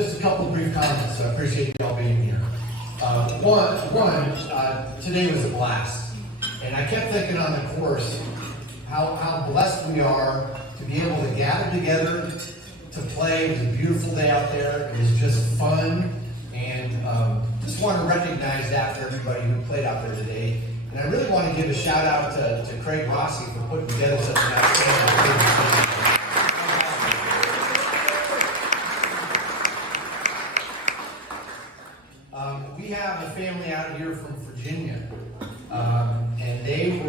Just a couple of brief comments. I appreciate y'all being here. Today was a blast. And I kept thinking on the course how blessed we are to be able to gather together to play. It was a beautiful day out there. It was just fun. And just want to recognize that for everybody who played out there today. And I really want to give a shout out to Craig Rossi for putting together such an outstanding. We have a family out here from Virginia, and they've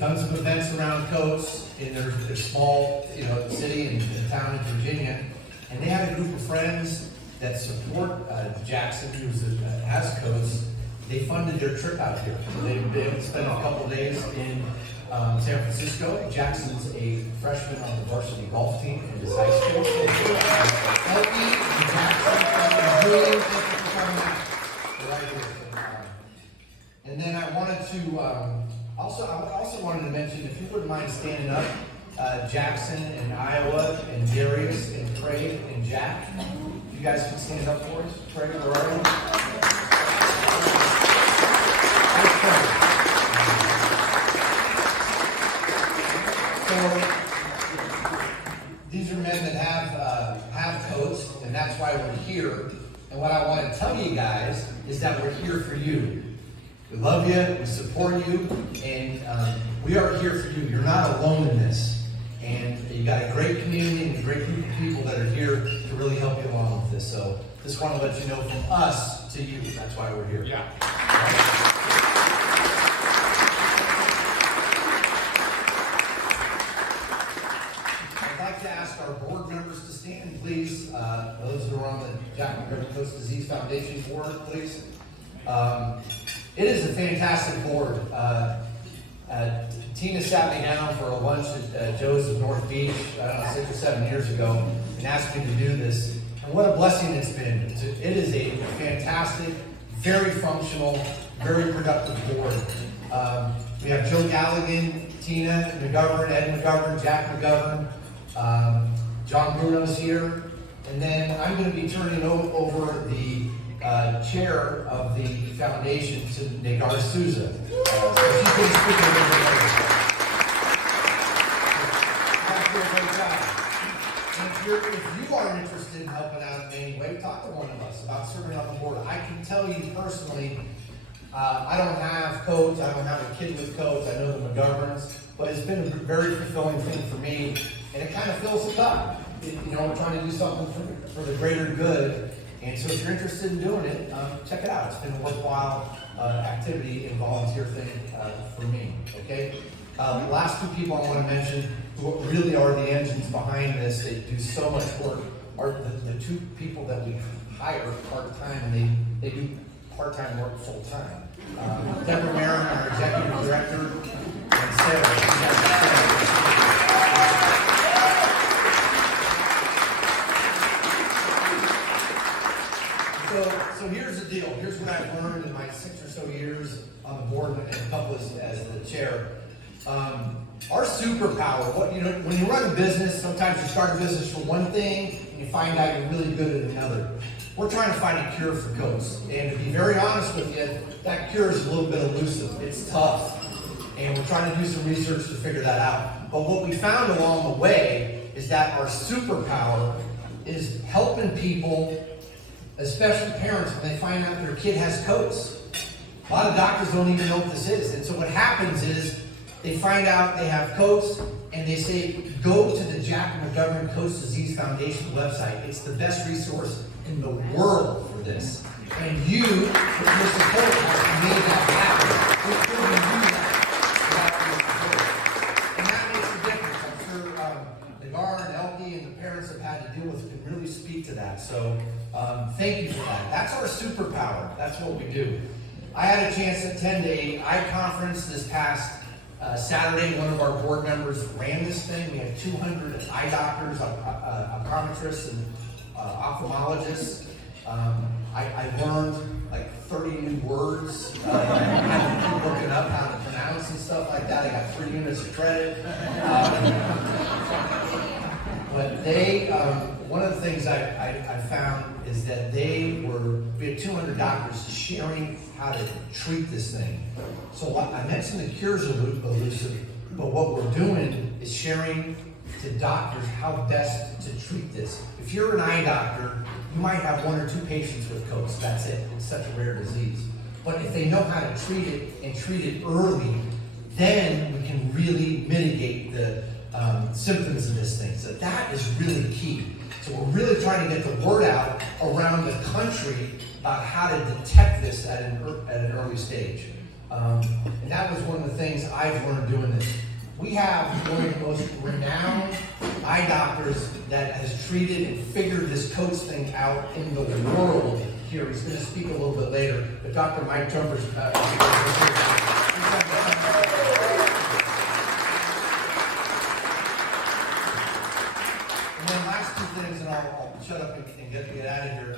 done some events around Coates in their small, city and town in Virginia, and they have a group of friends that support Jackson, who has Coates. They funded their trip out here. So they spent a couple of days in San Francisco. Jackson's a freshman on the varsity golf team in his high school. Elkie and Jackson, Julian, thank you for coming out. They're right here. And then I wanted to also wanted to mention, if you wouldn't mind standing up, Jackson and Iowa and Darius and Craig and Jack. You guys can stand up for us. Craig, where are you? So these are men that have Coates, and that's why we're here. And what I want to tell you guys is that we're here for you. We love you, we support you, and we are here for you. You're not alone in this. And you got a great community and a great group of people that are here to really help you along with this. So just want to let you know from us to you. That's why we're here. Yeah. I'd like to ask our board members to stand, please. Those who are on the Jack McGregor Coast Disease Foundation board, please. It is a fantastic board. Tina sat me down for a lunch at Joe's of North Beach, 6 or 7 years ago, and asked me to do this. And what a blessing it's been. It is a fantastic, very functional, very productive board. We have Joe Galligan, Tina McGovern, Ed McGovern, Jack McGovern, John Bruno's here, and then I'm going to be turning over the chair of the foundation to Negar Souza. If you are interested in helping out in any way, talk to one of us about serving on the board. I can tell you personally, I don't have Coates, I don't have a kid with Coates, I know the McGoverns, but it's been a very fulfilling thing for me, and it kind of fills the cup. We're trying to do something for the greater good, and so if you're interested in doing it, check it out. It's been a worthwhile activity and volunteer thing for me, okay? The last two people I want to mention who really are the engines behind this, they do so much work, are the two people that we hire part-time, and they do part-time work full-time. Deborah Marin, our executive director, and Sarah. So here's the deal. Here's what I've learned in my 6 or so years on the board and a couple as the chair. Our superpower, when you run a business, sometimes you start a business for one thing and you find out you're really good at another. We're trying to find a cure for Coates. And to be very honest with you, that cure is a little bit elusive. It's tough. And we're trying to do some research to figure that out. But what we found along the way is that our superpower is helping people, especially parents, when they find out their kid has Coates. A lot of doctors don't even know what this is. And so what happens is they find out they have Coates, and they say, go to the Jack McGovern Coates Disease Foundation website. It's the best resource in the world for this. And you, with your support, have made that happen. We're proving you that. And that makes a difference. I'm sure Nagar and Elkie and the parents have had to deal with can really speak to that. So thank you for that. That's our superpower. That's what we do. I had a chance to attend a eye conference this past Saturday. One of our board members ran this thing. We had 200 eye doctors, optometrists, and ophthalmologists. I learned like 30 new words. I had to keep looking up how to pronounce and stuff like that. I got 3 units of credit. But they one of the things I found is that we had 200 doctors sharing how to treat this thing. So I mentioned the cures elusive, but what we're doing is sharing to doctors how best to treat this. If you're an eye doctor, you might have 1 or 2 patients with coats. That's it. It's such a rare disease. But if they know how to treat it and treat it early, then we can really mitigate the symptoms of this thing. So that is really key. So we're really trying to get the word out around the country about how to detect this at an early stage. And that was one of the things I've learned doing this. We have one of the most renowned eye doctors that has treated and figured this coats thing out in the world here. He's going to speak a little bit later, but Dr. Mike Jumper's And then last 2 things, and I'll shut up and get out of here.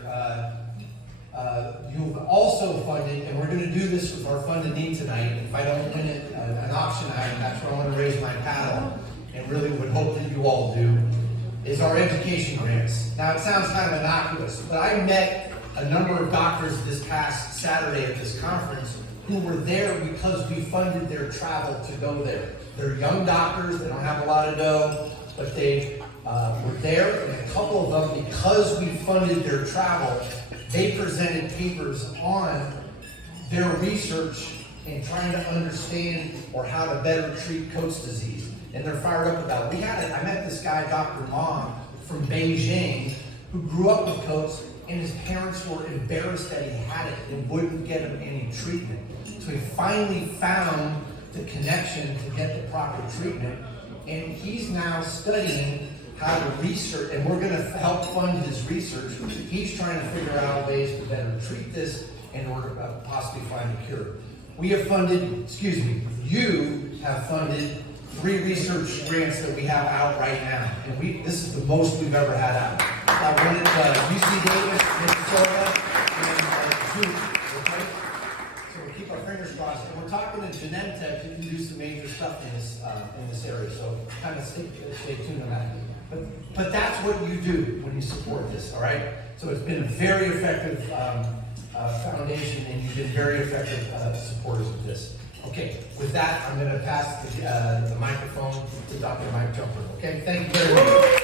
You've also funded, and we're going to do this with our Fund a Need tonight. If I don't win it, an auction item, that's where I want to raise my paddle, and really would hope that you all do, is our education grants. Now, it sounds kind of innocuous, but I met a number of doctors this past Saturday at this conference who were there because we funded their travel to go there. They're young doctors, they don't have a lot of dough, but they were there, and a couple of them, because we funded their travel, they presented papers on their research and trying to understand or how to better treat Coats disease. And they're fired up about it. I met this guy, Dr. Mom, from Beijing, who grew up with Coats, and his parents were embarrassed that he had it and wouldn't get him any treatment. So he finally found the connection to get the proper treatment, and he's now studying how to research, and we're going to help fund his research. He's trying to figure out ways to better treat this in order to possibly find a cure. We have funded, you have funded 3 research grants that we have out right now. And this is the most we've ever had out. One at UC Davis, Minnesota, and Duke, okay? So we'll keep our fingers crossed. And we're talking to Genentech who can do some major stuff in this area. So kind of stay tuned on that. But that's what you do when you support this, all right? So it's been a very effective foundation, and you've been very effective supporters of this. Okay, with that, I'm going to pass the microphone to Dr. Mike Jumper. Okay, thank you very much.